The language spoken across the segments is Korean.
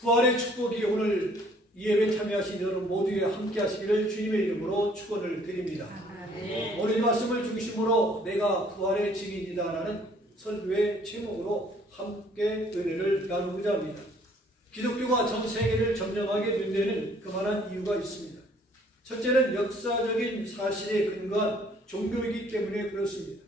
부활의 축복이 오늘 이 예배 참여하신 여러분 모두에 함께 하시기를 주님의 이름으로 축원을 드립니다. 오늘 이 말씀을 중심으로 내가 부활의 증인이다 라는 설교의 제목으로 함께 은혜를 나누고자 합니다. 기독교가 전 세계를 점령하게 된 데는 그만한 이유가 있습니다. 첫째는 역사적인 사실에 근거한 종교이기 때문에 그렇습니다.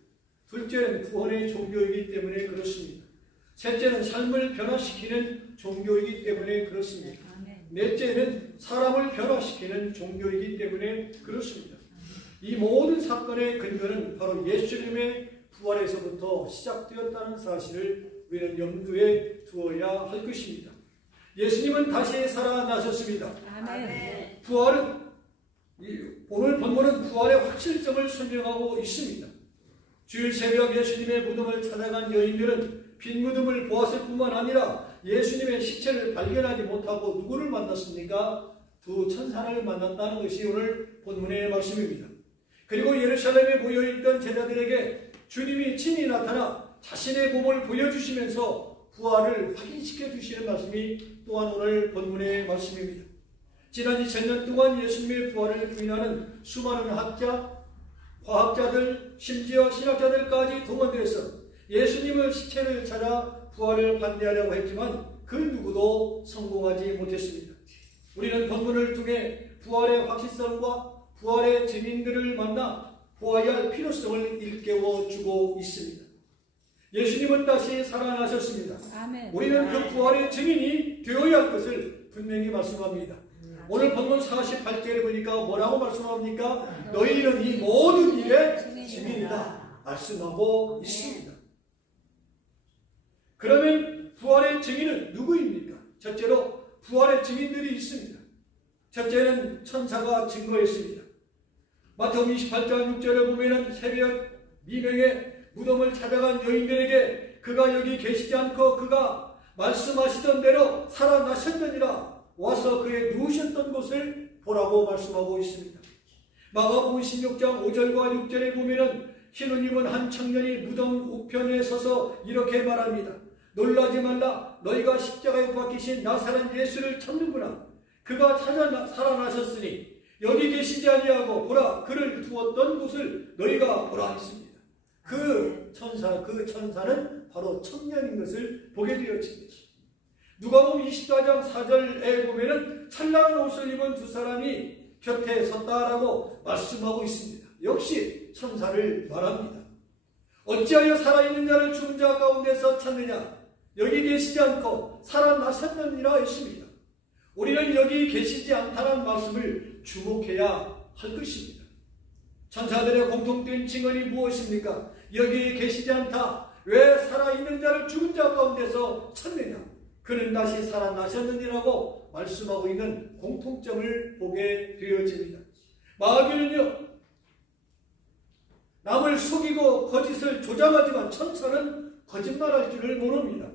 둘째는 구원의 종교이기 때문에 그렇습니다. 셋째는 삶을 변화시키는 종교이기 때문에 그렇습니다. 넷째는 사람을 변화시키는 종교이기 때문에 그렇습니다. 이 모든 사건의 근거는 바로 예수님의 부활에서부터 시작되었다는 사실을 우리는 염두에 두어야 할 것입니다. 예수님은 다시 살아나셨습니다. 부활은 오늘 본문은 부활의 확실점을 설명하고 있습니다. 주일 새벽 예수님의 무덤을 찾아간 여인들은 빈 무덤을 보았을 뿐만 아니라 예수님의 시체를 발견하지 못하고 누구를 만났습니까? 두 천사를 만났다는 것이 오늘 본문의 말씀입니다. 그리고 예루살렘에 모여있던 제자들에게 주님이 친히 나타나 자신의 몸을 보여주시면서 부활을 확인시켜 주시는 말씀이 또한 오늘 본문의 말씀입니다. 지난 2000년 동안 예수님의 부활을 부인하는 수많은 학자, 과학자들, 심지어 신학자들까지 동원돼서 예수님의 시체를 찾아 부활을 반대하려고 했지만 그 누구도 성공하지 못했습니다. 우리는 본문을 통해 부활의 확실성과 부활의 증인들을 만나 보아야 할 필요성을 일깨워주고 있습니다. 예수님은 다시 살아나셨습니다. 우리는 그 부활의 증인이 되어야 할 것을 분명히 말씀합니다. 오늘 본문 48절에 보니까 뭐라고 말씀합니까? 너희는 이 모든 일의 증인이다 말씀하고 있습니다. 그러면 부활의 증인은 누구입니까? 첫째로 부활의 증인들이 있습니다. 첫째는 천사가 증거했습니다. 마태복음 28장 6절에 보면은 새벽 미명에 무덤을 찾아간 여인들에게 그가 여기 계시지 않고 그가 말씀하시던 대로 살아나셨느니라 와서 그의 누우셨던 곳을 보라고 말씀하고 있습니다. 마가복음 16장 5절과 6절에 보면은 흰옷 입은 한 청년이 무덤 우편에 서서 이렇게 말합니다. 놀라지 말라. 너희가 십자가에 못 박히신 나사렛 예수를 찾는구나. 그가 살아나셨으니 여기 계시지 아니하고 보라 그를 두었던 곳을 너희가 보라 했습니다. 그 천사는 바로 청년인 것을 보게 되었습니다. 누가복음 24장 4절에 보면은 찬란한 옷을 입은 두 사람이 곁에 섰다라고 말씀하고 있습니다. 역시 천사를 말합니다. 어찌하여 살아있는 자를 죽은 자 가운데서 찾느냐? 여기 계시지 않고 살아나셨느니라 했습니다. 우리는 여기 계시지 않다는 말씀을 주목해야 할 것입니다. 천사들의 공통된 증언이 무엇입니까? 여기 계시지 않다. 왜 살아있는 자를 죽은 자 가운데서 찾느냐? 그는 다시 살아나셨느니라고 말씀하고 있는 공통점을 보게 되어집니다. 마귀는요, 남을 속이고 거짓을 조장하지만 천사는 거짓말할 줄을 모릅니다.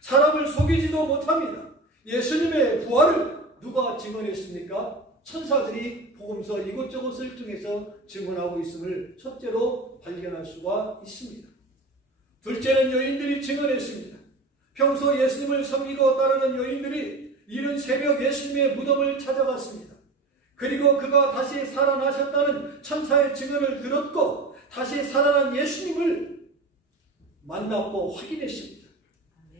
사람을 속이지도 못합니다. 예수님의 부활을 누가 증언했습니까? 천사들이 복음서 이곳저곳을 통해서 증언하고 있음을 첫째로 발견할 수가 있습니다. 둘째는 여인들이 증언했습니다. 평소 예수님을 섬기고 따르는 여인들이 이른 새벽 예수님의 무덤을 찾아갔습니다. 그리고 그가 다시 살아나셨다는 천사의 증언을 들었고 다시 살아난 예수님을 만났고 확인했습니다.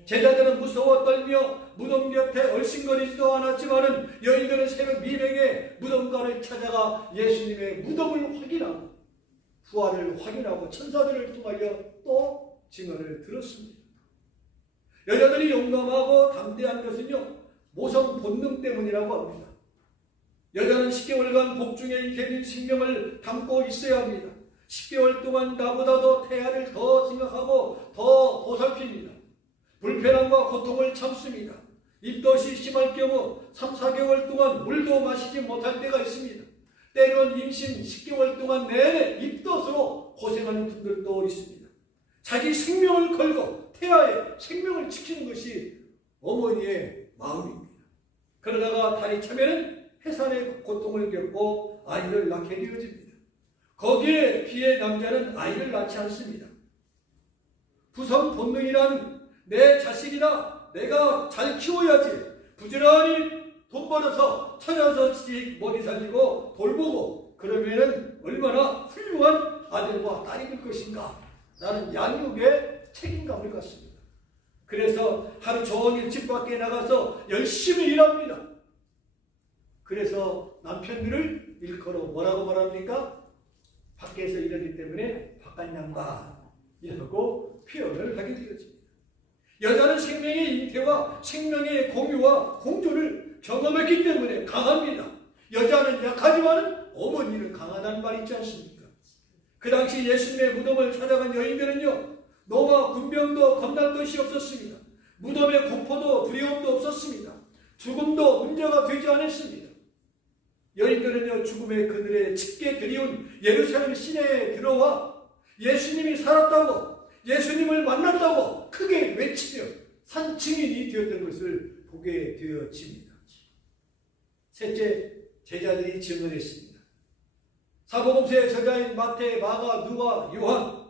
제자들은 무서워 떨며 무덤 곁에 얼씬거리지도 않았지만은 여인들은 새벽 미명에 무덤가를 찾아가 예수님의 무덤을 확인하고 부활을 확인하고 천사들을 통하여 또 증언을 들었습니다. 여자들이 용감하고 담대한 것은요, 모성 본능 때문이라고 합니다. 여자는 10개월간 복중에 개인 생명을 담고 있어야 합니다. 10개월 동안 나보다도 태아를 더 생각하고 더 보살핍니다. 불편함과 고통을 참습니다. 입덧이 심할 경우 3, 4개월 동안 물도 마시지 못할 때가 있습니다. 때론 임신 10개월 동안 내내 입덧으로 고생하는 분들도 있습니다. 자기 생명을 걸고 태아의 생명을 지키는 것이 어머니의 마음입니다. 그러다가 달이 차면은 해산의 고통을 겪고 아이를 낳게 되어집니다. 거기에 비해 남자는 아이를 낳지 않습니다. 부성 본능이란 내 자식이라 내가 잘 키워야지, 부지런히 돈 벌어서 찾아서 머리 살리고 돌보고 그러면은 얼마나 훌륭한 아들과 딸이 될 것인가 라는 양육의 책임감을 갖습니다. 그래서 하루 종일 집 밖에 나가서 열심히 일합니다. 그래서 남편들을 일컬어 뭐라고 말합니까? 밖에서 일하기 때문에 바깥양반이라고 표현을 하게 되어집니다. 여자는 생명의 잉태와 생명의 공유와 공존을 경험했기 때문에 강합니다. 여자는 약하지만 어머니는 강하다는 말 있지 않습니까? 그 당시 예수님의 무덤을 찾아간 여인들은요, 노마 군병도 겁날 것이 없었습니다. 무덤의 공포도 두려움도 없었습니다. 죽음도 문제가 되지 않았습니다. 여인들은요, 죽음의 그늘에 짙게 드리운 예루살렘 시내에 들어와 예수님이 살았다고, 예수님을 만났다고 크게 외치며 산 증인이 되었던 것을 보게 되어집니다. 셋째, 제자들이 증언했습니다. 사복음서의 저자인 마태, 마가, 누가, 요한,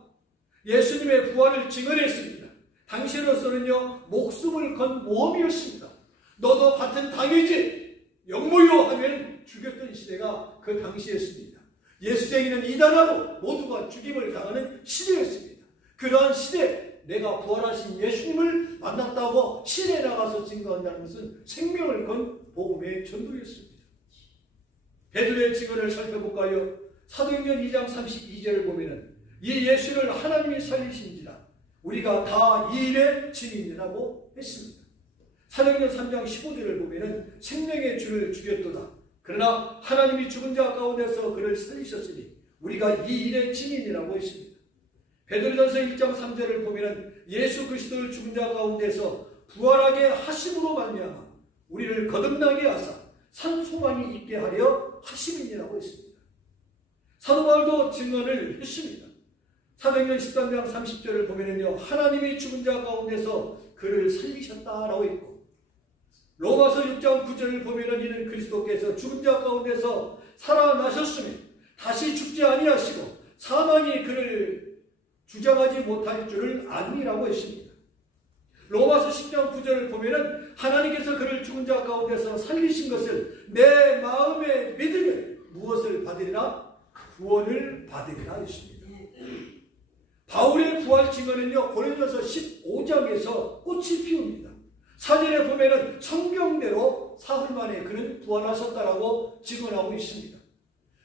예수님의 부활을 증언했습니다. 당시로서는요, 목숨을 건 모험이었습니다. 너도 같은 당이지? 영모요 하면 죽였던 시대가 그 당시였습니다. 예수쟁이는 이단하고 모두가 죽임을 당하는 시대였습니다. 그러한 시대에 내가 부활하신 예수님을 만났다고 시내에 나가서 증거한다는 것은 생명을 건 복음의 전도였습니다. 베드로의 증언을 살펴볼까요? 사도행전 2장 32절을 보면은 이 예수를 하나님이 살리신지라 우리가 다 이 일의 증인이라고 했습니다. 사도행전 3장 15절을 보면은 생명의 주를 죽였도다. 그러나 하나님이 죽은 자 가운데서 그를 살리셨으니 우리가 이 일의 증인이라고 했습니다. 베드로전서 1장 3절을 보면은 예수 그리스도를 죽은 자 가운데서 부활하게 하심으로 말미암아 우리를 거듭나게 하사 산 소망이 있게 하려 하심이니라고 했습니다. 사도 바울도 증언을 했습니다. 사도행전 13장 30절을 보면은요, 하나님이 죽은 자 가운데서 그를 살리셨다라고 했고, 로마서 6장 9절을 보면은 이는 그리스도께서 죽은 자 가운데서 살아나셨으며 다시 죽지 아니하시고 사망이 그를 주장하지 못할 줄을 아니라고 했습니다. 로마서 10장 9절을 보면은 하나님께서 그를 죽은 자 가운데서 살리신 것을 내 마음에 믿으면 무엇을 받으리라? 구원을 받으리라 했습니다. 바울의 부활 증언은요, 고린도서 15장에서 꽃이 피웁니다. 사전에 보면은 성경대로 사흘 만에 그는 부활하셨다라고 증언하고 있습니다.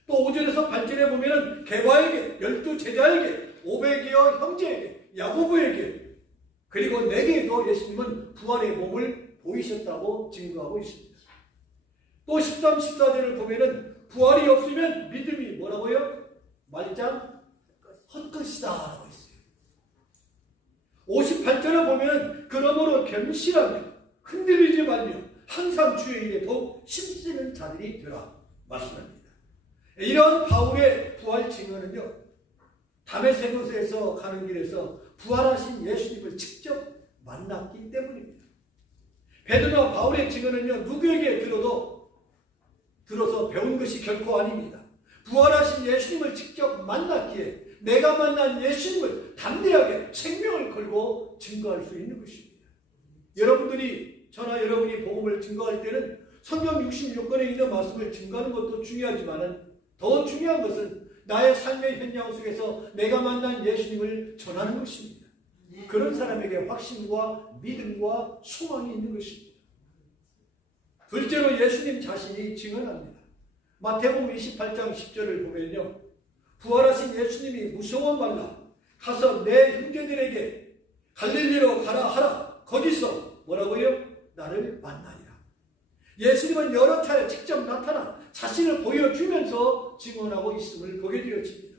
또 5절에서 8절에 보면은 개바에게, 12 제자에게, 500여 형제에게, 야고보에게, 그리고 내게도 예수님은 부활의 몸을 보이셨다고 증거하고 있습니다. 또 13, 14절을 보면은 부활이 없으면 믿음이 뭐라고요? 말짱 헛것이다 라고 했어요. 58절을 보면 그러므로 견실하며 흔들리지 말며 항상 주의 일에 더욱 힘쓰는 자들이 되라 말씀합니다. 이런 바울의 부활 증언은요, 다메섹에서 가는 길에서 부활하신 예수님을 직접 만났기 때문입니다. 베드로와 바울의 증언은요, 누구에게 들어서 배운 것이 결코 아닙니다. 부활하신 예수님을 직접 만났기에 내가 만난 예수님을 담대하게 생명을 걸고 증거할 수 있는 것입니다. 여러분들이, 저나 여러분이 복음을 증거할 때는 성경 66권에 있는 말씀을 증거하는 것도 중요하지만 더 중요한 것은 나의 삶의 현장 속에서 내가 만난 예수님을 전하는 것입니다. 그런 사람에게 확신과 믿음과 소망이 있는 것입니다. 둘째로 예수님 자신이 증언합니다. 마태복음 28장 10절을 보면요, 부활하신 예수님이 무서워 말라 가서 내 형제들에게 갈릴리로 가라 하라. 거기서 뭐라고요? 나를 만나리라. 예수님은 여러 차례 직접 나타나 자신을 보여주면서 증언하고 있음을 보게 되어집니다.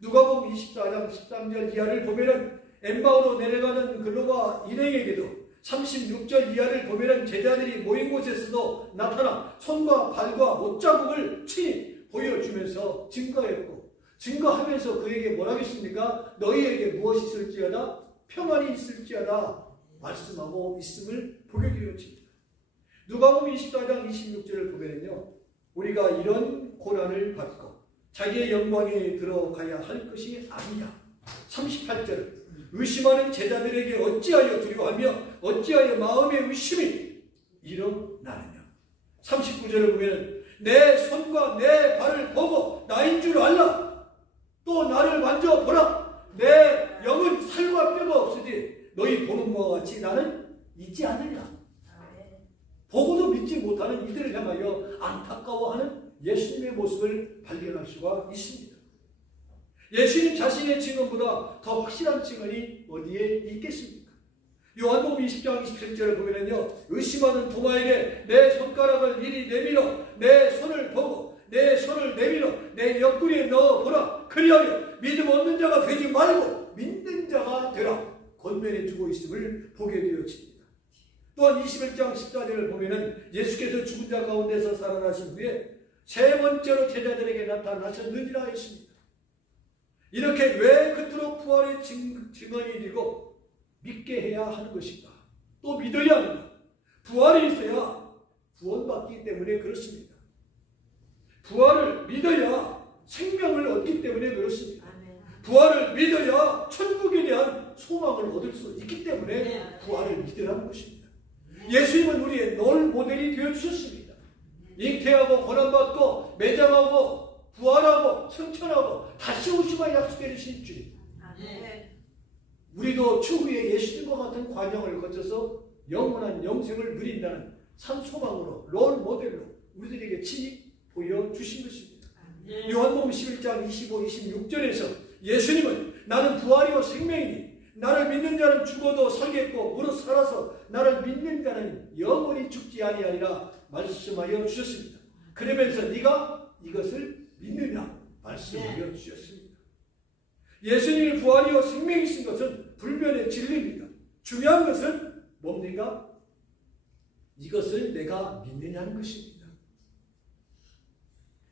누가복음 24장 13절 이하를 보면은 엠마오로 내려가는 글로바 일행에게도 36절 이하를 보면은 제자들이 모인 곳에서도 나타나 손과 발과 못자국을 친히 보여주면서 증거했고, 증거하면서 그에게 뭐라고 했습니까? 너희에게 무엇이 있을지어다 평안이 있을지어다 말씀하고 있음을 보게 되어집니다. 누가복음 24장 26절을 보면요, 우리가 이런 고난을 받고 자기의 영광에 들어가야 할 것이 아니냐. 38절 의심하는 제자들에게 어찌하여 두려워하며 어찌하여 마음의 의심이 일어나느냐. 39절을 보면 내 손과 내 발을 보고 나인 줄 알라. 또 나를 만져보라. 내 영은 살과 뼈가 없으니 너희 보는 바와 같이 나는 있지 않느냐. 보고도 믿지 못하는 이들을 향하여 안타까워하는 예수님의 모습을 발견할 수가 있습니다. 예수님 자신의 증언보다 더 확실한 증언이 어디에 있겠습니까? 요한복음 20장 27절을 보면요, 의심하는 도마에게 내 손가락을 이리 내밀어 내 손을 보고 내 손을 내밀어 내 옆구리에 넣어보라. 그리하여 믿음 없는 자가 되지 말고 믿는 자가 되라. 권면해 주고 있음을 보게 되어집니다. 또한 21장 14절을 보면은 예수께서 죽은 자 가운데서 살아나신 후에 세 번째로 제자들에게 나타나셨느니라 했습니다. 이렇게 왜 그토록 부활의 증언이 되고 믿게 해야 하는 것인가? 또 믿어야 하는가? 부활이 있어야 구원받기 때문에 그렇습니다. 부활을 믿어야 생명을 얻기 때문에 그렇습니다. 부활을 믿어야 천국에 대한 소망을 얻을 수 있기 때문에 부활을 믿으라는 것입니다. 예수님은 우리의 롤 모델이 되어주셨습니다. 잉태하고 고난받고 매장하고 부활하고 승천하고 다시 오시마 약속해 주신 주님. 우리도 추후에 예수님과 같은 과정을 거쳐서 영원한 영생을 누린다는 산 소망으로 롤 모델로 우리들에게 친히 보여주신 것입니다. 요한복음 11장 25, 26절에서 예수님은 나는 부활이요 생명이니 나를 믿는 자는 죽어도 살겠고 무릇 살아서 나를 믿는 자는 영원히 죽지 아니하리라 말씀하여 주셨습니다. 그러면서 네가 이것을 믿느냐 말씀하여 주셨습니다. 예수님이 부활이요 생명이신 것은 불변의 진리입니다. 중요한 것은 뭡니까? 이것을 내가 믿느냐는 것입니다.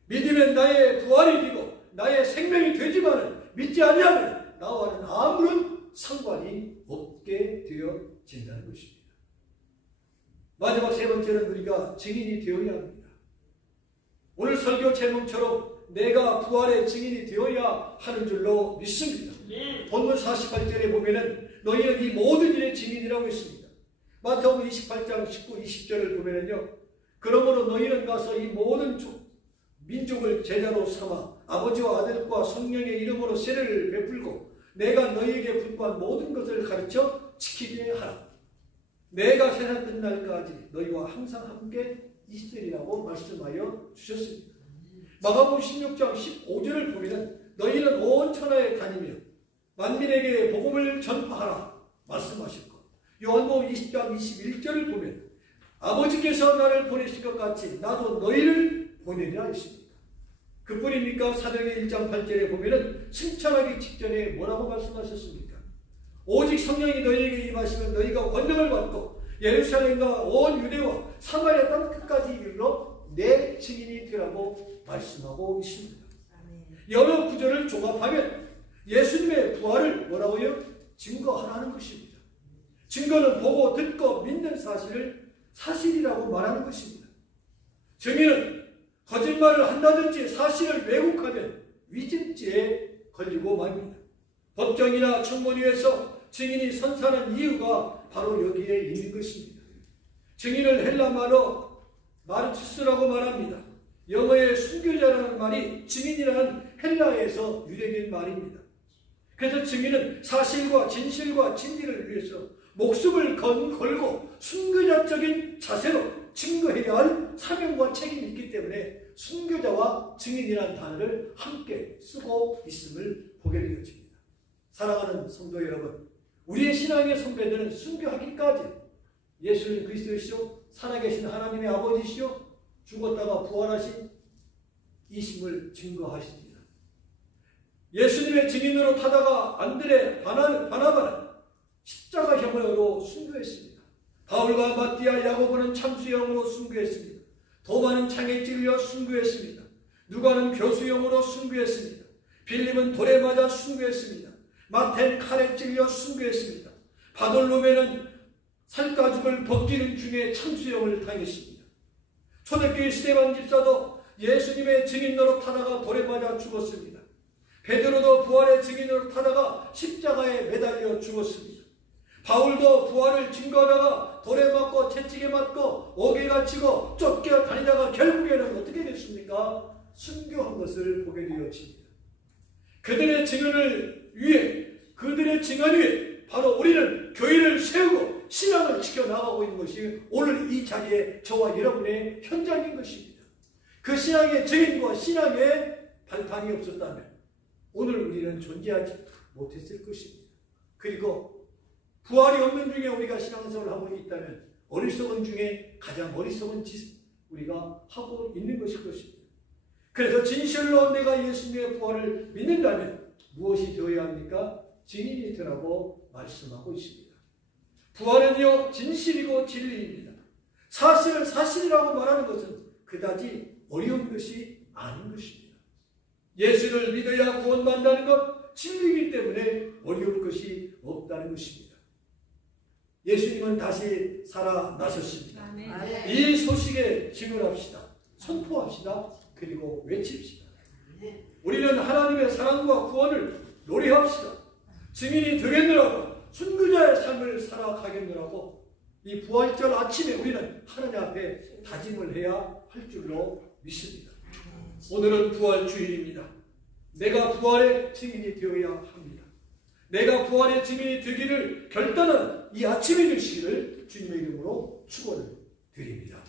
믿으면 나의 부활이 되고 나의 생명이 되지만 믿지 아니하면 나와는 아무런 상관이 없게 되어진다는 것입니다. 마지막 세 번째는 우리가 증인이 되어야 합니다. 오늘 설교 제목처럼 내가 부활의 증인이 되어야 하는 줄로 믿습니다. 본문 48절에 보면은 너희는 이 모든 일의 증인이라고 했습니다. 마태복음 28장 19, 20절을 보면은요, 그러므로 너희는 가서 이 모든 민족을 제자로 삼아 아버지와 아들과 성령의 이름으로 세례를 베풀고 내가 너희에게 분부한 모든 것을 가르쳐 지키게 하라. 내가 세상 끝날까지 너희와 항상 함께 있으리라고 말씀하여 주셨습니다. 마가복음 16장 15절을 보면 너희는 온 천하에 다니며 만민에게 복음을 전파하라 말씀하실 것. 요한복음 20장 21절을 보면 아버지께서 나를 보내신 것 같이 나도 너희를 보내리라 했습니다. 그뿐입니까? 사도행전 1장 8절에 보면은 승천하기 직전에 뭐라고 말씀하셨습니까? 오직 성령이 너희에게 임하시면 너희가 권능을 받고 예루살렘과 온 유대와 사마리아 땅 끝까지 이르러 내 증인이 되라고 말씀하고 있습니다. 여러 구절을 종합하면 예수님의 부활을 뭐라고요? 증거하라는 것입니다. 증거는 보고 듣고 믿는 사실을 사실이라고 말하는 것입니다. 증인은 거짓말을 한다든지 사실을 왜곡하면 위증죄에 걸리고 맙니다. 법정이나 청문회에서 증인이 선사하는 이유가 바로 여기에 있는 것입니다. 증인을 헬라 말로 마르투스라고 말합니다. 영어의 순교자라는 말이 증인이라는 헬라에서 유래된 말입니다. 그래서 증인은 사실과 진실과 진리를 위해서 목숨을 걸고 순교자적인 자세로 증거해야 할 사명과 책임이 있기 때문에 순교자와 증인이라는 단어를 함께 쓰고 있음을 보게 되어집니다. 사랑하는 성도 여러분, 우리의 신앙의 선배들은 순교하기까지 예수님 그리스도이시오, 살아계신 하나님의 아버지시오, 죽었다가 부활하신 이심을 증거하십니다. 예수님의 증인으로 타다가 안드레, 바나바는 십자가형으로 순교했습니다. 바울과 마띠아, 야고보는 참수형으로 순교했습니다. 도마는 창에 찔려 순교했습니다. 누가는 교수형으로 순교했습니다. 빌립은 돌에 맞아 순교했습니다. 마태는 칼에 찔려 순교했습니다. 바돌로메는 살가죽을 벗기는 중에 참수형을 당했습니다. 초대교회 스데반 집사도 예수님의 증인으로 타다가 돌에 맞아 죽었습니다. 베드로도 부활의 증인으로 타다가 십자가에 매달려 죽었습니다. 바울도 부활을 증거하다가 우리가 돌에 맞고 채찍에 맞고 옥에 갇히고 쫓겨 다니다가 결국에는 어떻게 됐습니까? 순교한 것을 보게 되어집니다. 그들의 증언을 위해, 그들의 증언 위에 바로 우리는 교회를 세우고 신앙을 지켜나가고 있는 것이 오늘 이 자리에 저와 여러분의 현장인 것입니다. 그 신앙의 증인과 신앙의 발판이 없었다면 오늘 우리는 존재하지 못했을 것입니다. 그리고 부활이 없는 중에 우리가 신앙생활을 하고 있다면 어리석은 중에 가장 어리석은 짓을 우리가 하고 있는 것일 것입니다. 그래서 진실로 내가 예수님의 부활을 믿는다면 무엇이 되어야 합니까? 증인이 되라고 말씀하고 있습니다. 부활은요 진실이고 진리입니다. 사실을 사실이라고 말하는 것은 그다지 어려운 것이 아닌 것입니다. 예수를 믿어야 구원받는다는 것 진리이기 때문에 어려울 것이 없다는 것입니다. 예수님은 다시 살아나셨습니다. 이 소식에 증언합시다. 선포합시다. 그리고 외칩시다. 우리는 하나님의 사랑과 구원을 노래합시다. 증인이 되겠느라고 순교자의 삶을 살아가겠느라고 이 부활절 아침에 우리는 하나님 앞에 다짐을 해야 할 줄로 믿습니다. 오늘은 부활 주일입니다. 내가 부활의 증인이 되어야 합니다. 내가 부활의 증인이 되기를 결단한 이 아침이 되시기를 주님의 이름으로 축원을 드립니다.